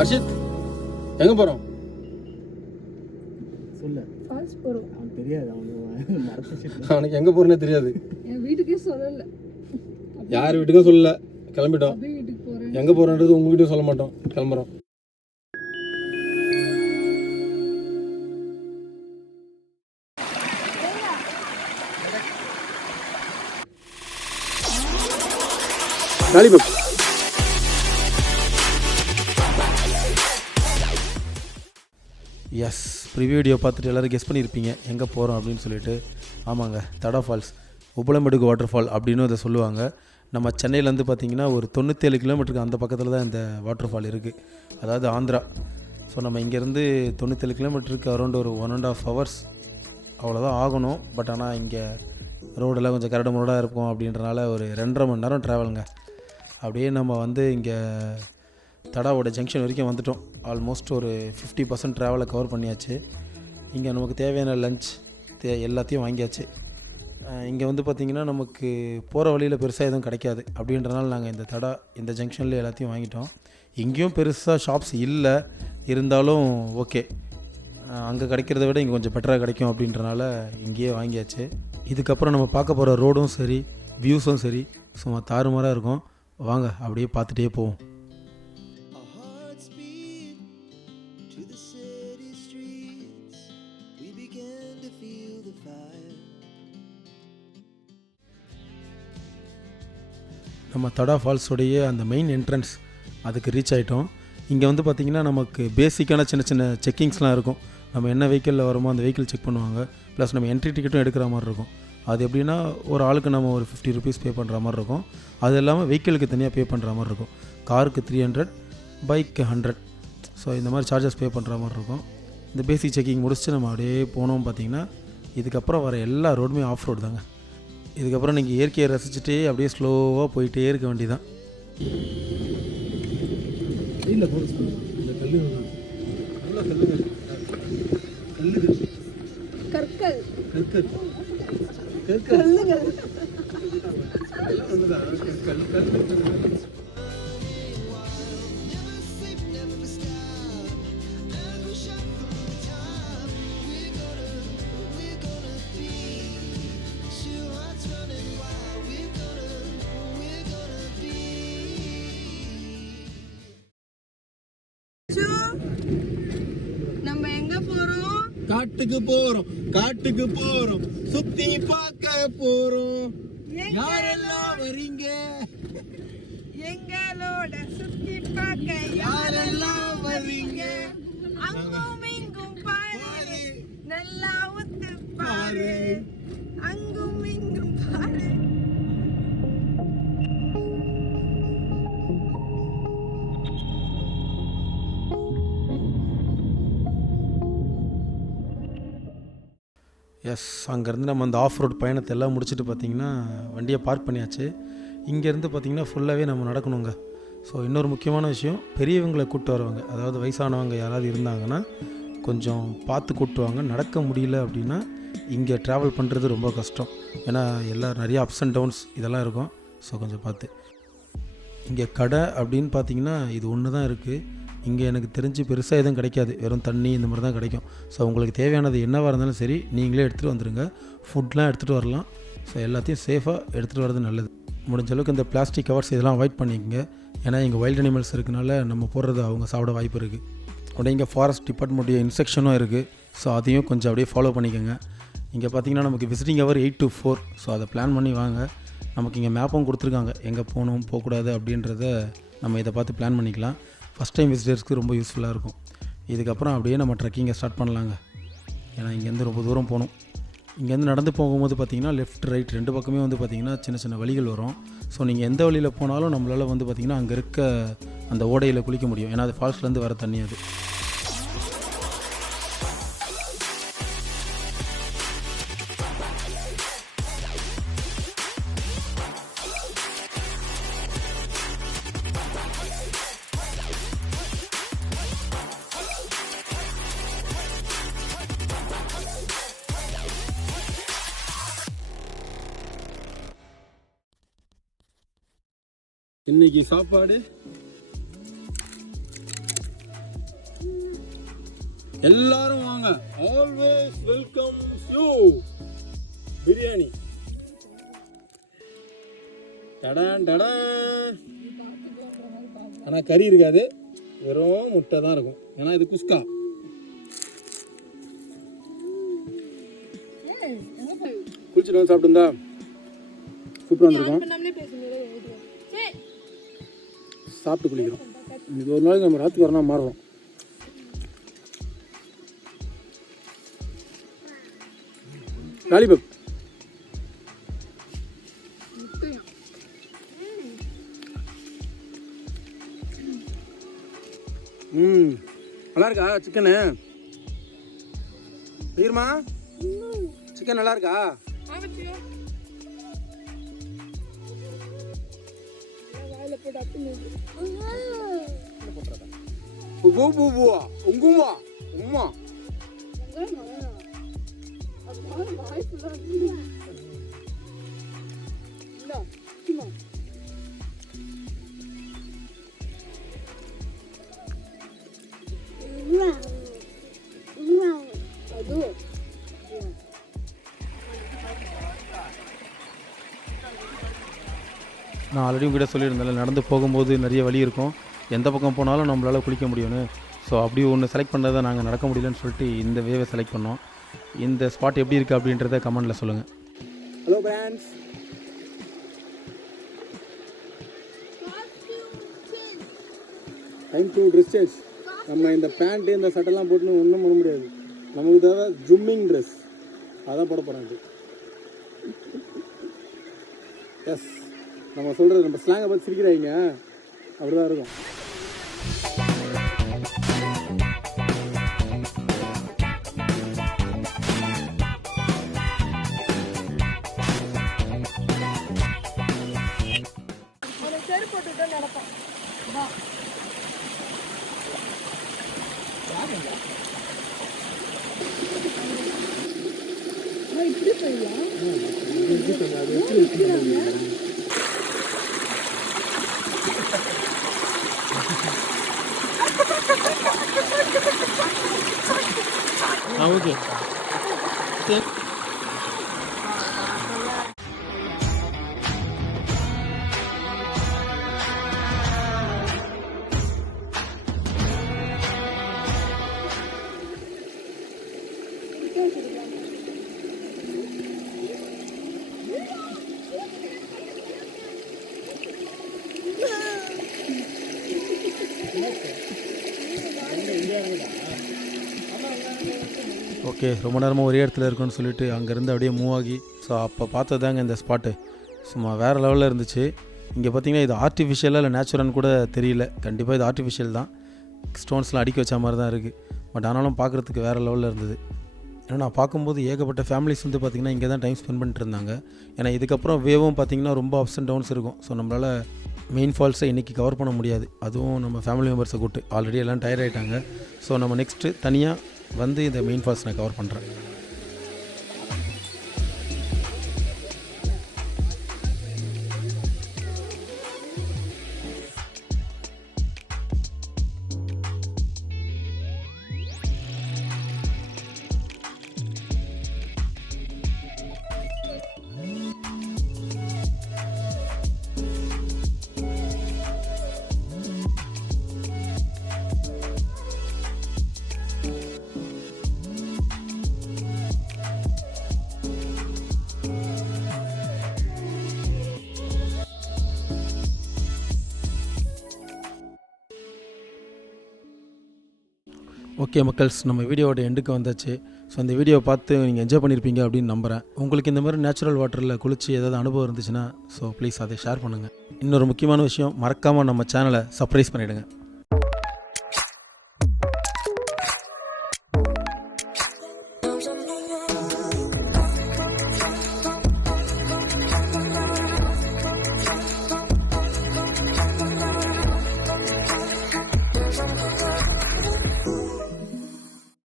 அர்ஷித் எங்கே போகிறோம்? சொல்லு. ஃபால்ஸ் போறோம். அவனுக்கு தெரியாது, அவனுக்கு எங்கே போகிறேன்னே தெரியாது. என் வீட்டுக்கே சொல்லல. யார் வீட்டுக்கும் சொல்லல, கிளம்பிட்டோம். அப்படியே வீட்டுக்கு போறேன். எங்கே போகிறோன்றது உங்ககிட்டயும் சொல்ல மாட்டோம், கிளம்புறோம். லாலிபப் எஸ், ப்ரிவியூ வீடியோ பார்த்துட்டு எல்லோரும் கெஸ் பண்ணியிருப்பீங்க எங்கே போகிறோம் அப்படின்னு சொல்லிட்டு. ஆமாங்க, தடா ஃபால்ஸ், உப்பளமடுகு வாட்டர் ஃபால் அப்படின்னு அதை சொல்லுவாங்க. நம்ம சென்னையிலேருந்து பார்த்திங்கன்னா ஒரு 97 கிலோமீட்டருக்கு அந்த பக்கத்தில் தான் இந்த வாட்டர் ஃபால் இருக்குது, அதாவது ஆந்திரா. ஸோ நம்ம இங்கேருந்து 97 கிலோமீட்டருக்கு அரௌண்ட் ஒரு 1.5 hours அவ்வளோதான் ஆகணும். பட் ஆனால் இங்கே ரோடெல்லாம் கொஞ்சம் கரடு முரடாக இருக்கும் அப்படின்றனால ஒரு 2.5 மணி நேரம் ட்ராவலுங்க. அப்படியே நம்ம வந்து இங்கே தடாவோட ஜங்ஷன் வரைக்கும் வந்துட்டோம். ஆல்மோஸ்ட் ஒரு 50% ட்ராவலை கவர் பண்ணியாச்சு. இங்கே நமக்கு தேவையான லஞ்ச் எல்லாத்தையும் வாங்கியாச்சு. இங்கே வந்து பார்த்திங்கன்னா நமக்கு போகிற வழியில் பெருசாக எதுவும் கிடைக்காது. அப்படின்றனால நாங்கள் இந்த ஜங்ஷனில் எல்லாத்தையும் வாங்கிட்டோம். இங்கேயும் பெருசாக ஷாப்ஸ் இல்லை, இருந்தாலும் ஓகே, அங்கே கிடைக்கிறத விட இங்கே கொஞ்சம் பெட்டராக கிடைக்கும் அப்படின்றனால இங்கேயே வாங்கியாச்சு. இதுக்கப்புறம் நம்ம பார்க்க போகிற ரோடும் சரி, வியூஸும் சரி, சும்மா தாறுமாறாக இருக்கும். வாங்க அப்படியே பார்த்துட்டே போவோம். நம்ம தடா ஃபால்ஸோடைய அந்த மெயின் என்ட்ரன்ஸ் அதுக்கு ரீச் ஆகிட்டோம். இங்கே வந்து பார்த்திங்கன்னா நமக்கு பேசிக்கான சின்ன சின்ன செக்கிங்ஸ்லாம் இருக்கும். நம்ம என்ன வெஹிக்கிளில் வரோமோ அந்த வெஹிக்கிள் செக் பண்ணுவாங்க. ப்ளஸ் நம்ம என்ட்ரி டிக்கெட்டும் எடுக்கிற மாதிரி இருக்கும். அது எப்படின்னா ஒரு ஆளுக்கு நம்ம ஒரு 50 rupees பே பண்ணுற மாதிரி இருக்கும். அது இல்லாமல் வெஹிக்கிளுக்கு தனியாக பே பண்ணுற மாதிரி இருக்கும். காருக்கு 300, பைக்கு 100. ஸோ இந்த மாதிரி சார்ஜஸ் பே பண்ணுற மாதிரி இருக்கும். இந்த பேசிக் செக்கிங் முடிச்சுட்டு நம்ம அப்படியே போனோம். பார்த்திங்கன்னா இதுக்கப்புறம் வர எல்லா ரோடுமே ஆஃப் ரோடு தாங்க. இதுக்கப்புறம் நீங்கள் இயற்கையை ரசிச்சுட்டே அப்படியே ஸ்லோவாக போயிட்டே இருக்க வேண்டியதான். கற்கள் நம்ம எங்க போறோம்? காட்டுக்கு போறோம், சுத்தி பார்க்க போறோம். யாரெல்லாம் வரீங்க? எங்களோட சுத்தி பார்க்க யாரெல்லாம் வரீங்க? அங்கும் இங்கும் பாரு, நல்லா உத்து பாரு, அங்கும் இங்கும் பாரு. எஸ், அங்கேருந்து நம்ம அந்த ஆஃப் ரோட் பயணத்தை எல்லாம் முடிச்சுட்டு பார்த்திங்கன்னா வண்டியை பார்க் பண்ணியாச்சு. இங்கேருந்து பார்த்திங்கன்னா ஃபுல்லாகவே நம்ம நடக்கணுங்க. ஸோ இன்னொரு முக்கியமான விஷயம், பெரியவங்களை கூப்பிட்டு வரவங்க, அதாவது வயசானவங்க யாராவது இருந்தாங்கன்னா கொஞ்சம் பார்த்து கூப்பிட்டுவாங்க. நடக்க முடியல அப்படின்னா இங்கே ட்ராவல் பண்ணுறது ரொம்ப கஷ்டம். ஏன்னா நிறைய அப்ஸ் அண்ட் டவுன்ஸ் இதெல்லாம் இருக்கும். ஸோ கொஞ்சம் பார்த்து. இங்கே கடை அப்படின்னு பார்த்திங்கன்னா இது ஒன்று தான் இருக்குது. இங்கே எனக்கு தெரிஞ்சு பெருசாக எதுவும் கிடைக்காது, வெறும் தண்ணி இந்த மாதிரி தான் கிடைக்கும். ஸோ உங்களுக்கு தேவையானது என்னவாக இருந்தாலும் சரி நீங்களே எடுத்துகிட்டு வந்துடுங்க. ஃபுட்லாம் எடுத்துகிட்டு வரலாம். ஸோ எல்லாத்தையும் சேஃபாக எடுத்துகிட்டு வரது நல்லது. முடிஞ்ச அளவுக்கு இந்த பிளாஸ்டிக் கவர்ஸ் இதெல்லாம் அவாய்ட் பண்ணிக்கோங்க. ஏன்னா இங்கே வைல்ட் அனிமல்ஸ் இருக்கனால நம்ம போடுறது அவங்க சாப்பிட வாய்ப்பு இருக்குது. உடனே இங்கே ஃபாரஸ்ட் டிபார்ட்மெண்ட்டுடைய இன்ஸ்ட்ரக்ஷனும் இருக்குது. ஸோ அதையும் கொஞ்சம் அப்படியே ஃபாலோ பண்ணிக்கோங்க. இங்கே பார்த்திங்கன்னா நமக்கு விசிட்டிங் ஹவர் 8 to 4. ஸோ அதை பிளான் பண்ணி வாங்க. நமக்கு இங்கே மேப்பும் கொடுத்துருக்காங்க, எங்கே போகணும் போகக்கூடாது அப்படின்றத நம்ம இதை பார்த்து பிளான் பண்ணிக்கலாம். ஃபஸ்ட் டைம் விசிட்டர்ஸ்க்கு ரொம்ப யூஸ்ஃபுல்லாக இருக்கும். இதுக்கப்புறம் அப்படியே நம்ம ட்ரெக்கிங்கை ஸ்டார்ட் பண்ணலாங்க. ஏன்னா இங்கேருந்து ரொம்ப தூரம் போகணும். இங்கேருந்து நடந்து போகும்போது பார்த்திங்கன்னா லெஃப்ட் ரைட் 2 பக்கமே வந்து பார்த்திங்கன்னா சின்ன சின்ன வழிகள் வரும். ஸோ நீங்கள் எந்த வழியில் போனாலும் நம்மளால் வந்து பார்த்திங்கன்னா அங்கே இருக்க அந்த ஓடையில் குளிக்க முடியும். ஏன்னா அது ஃபால்ஸ்லேருந்து வர தண்ணி அது. இன்னைக்கு சாப்பாடு எல்லாரும் வாங்க, ஆல்வேஸ் வெல்கம் யூ. பிரியாணி டடான் டடான். ஆனால் கறி இருக்காது, வெறும் முட்டை தான் இருக்கும். ஏன்னா இது குஸ்கா. குளிச்சுட்டு வந்து சாப்பிட்டுருந்தா சூப்பராக இருந்திருக்கும். சாப்பிட்டு குளிக்கிறோம். இன்னைக்கு ஒரு நாளைக்கு நம்ம ராத்துக்கு வரணும் மாறுறோம். லாலிபப் நல்லா இருக்கா சிக்கனு? தீர்மா சிக்கன் நல்லா இருக்கா? உங்குமா உம்மா நான் ஆல்ரெடி உங்ககிட்ட சொல்லியிருந்தேன், நடந்து போகும்போது நிறைய வழி இருக்கும், எந்த பக்கம் போனாலும் நம்மளால் குளிக்க முடியும்னு. ஸோ அப்படி ஒன்று செலக்ட் பண்ணதை நாங்கள் நடக்க முடியலன்னு சொல்லிட்டு இந்த வேவை செலக்ட் பண்ணோம். இந்த ஸ்பாட் எப்படி இருக்குது அப்படின்றத கமெண்டில் சொல்லுங்கள். Hello brands, time to dress change. நம்ம இந்த பேண்ட்டு இந்த சட்டெல்லாம் போட்டுன்னு ஒன்றும் பண்ண முடியாது. நமக்கு தேவை ஜும்மிங் ட்ரெஸ், அதான் போட போகிறேன். எஸ், நம்ம சொல்கிறது நம்ம ஸ்லாங்கை பார்த்து சிரிக்கிறாங்க, அப்படி தான் இருக்கும். ஓகே. ஓகே, ரொம்ப நேரமாக ஒரே இடத்துல இருக்குன்னு சொல்லிட்டு அங்கேருந்து அப்படியே மூவ் ஆகி, ஸோ அப்போ பார்த்ததாங்க இந்த ஸ்பாட்டு சும்மா வேறு லெவலில் இருந்துச்சு. இங்கே பார்த்தீங்கன்னா இது ஆர்டிஃபிஷியலாக இல்லை நேச்சுரல்னு கூட தெரியல. கண்டிப்பாக இது ஆர்டிஃபிஷியல் தான், ஸ்டோன்ஸ்லாம் அடுக்கி வச்ச மாதிரி தான் இருக்குது. பட் ஆனாலும் பார்க்குறதுக்கு வேறு லெவலில் இருந்தது. ஏன்னா நான் பார்க்கும்போது ஏகப்பட்ட ஃபேமிலிஸ் வந்து பார்த்திங்கன்னா இங்கே தான் டைம் ஸ்பெண்ட் பண்ணிட்டு இருந்தாங்க. ஏன்னா இதுக்கப்புறம் வேவும் பார்த்திங்கன்னா ரொம்ப அப்ஸ் அண்ட் டவுன்ஸ் இருக்கும். ஸோ நம்மளால் மெயின் ஃபால்ஸை இன்றைக்கி கவர் பண்ண முடியாது, அதுவும் நம்ம ஃபேமிலி மெம்பர்ஸை கூப்பிட்டு. ஆல்ரெடி எல்லாம் டயர்ட் ஆகிட்டாங்க. ஸோ நம்ம நெக்ஸ்ட்டு தனியாக வந்து இந்த மெயின் ஃபால்ஸ் நான் கவர் பண்ணுறேன். ஓகே மக்கள்ஸ், நம்ம வீடியோவோட எண்டுக்கு வந்தாச்சு. ஸோ இந்த வீடியோவை பார்த்து நீங்கள் என்ஜாய் பண்ணியிருப்பீங்க அப்படின்னு நம்புகிறேன். உங்களுக்கு இந்த மாதிரி நேச்சுரல் வாட்டரில் குளிச்சு ஏதாவது அனுபவம் இருந்துச்சுன்னா ஸோ ப்ளீஸ் அதை ஷேர் பண்ணுங்கள். இன்னொரு முக்கியமான விஷயம், மறக்காமல் நம்ம சேனலை சப்ஸ்கிரைப் பண்ணிவிடுங்க.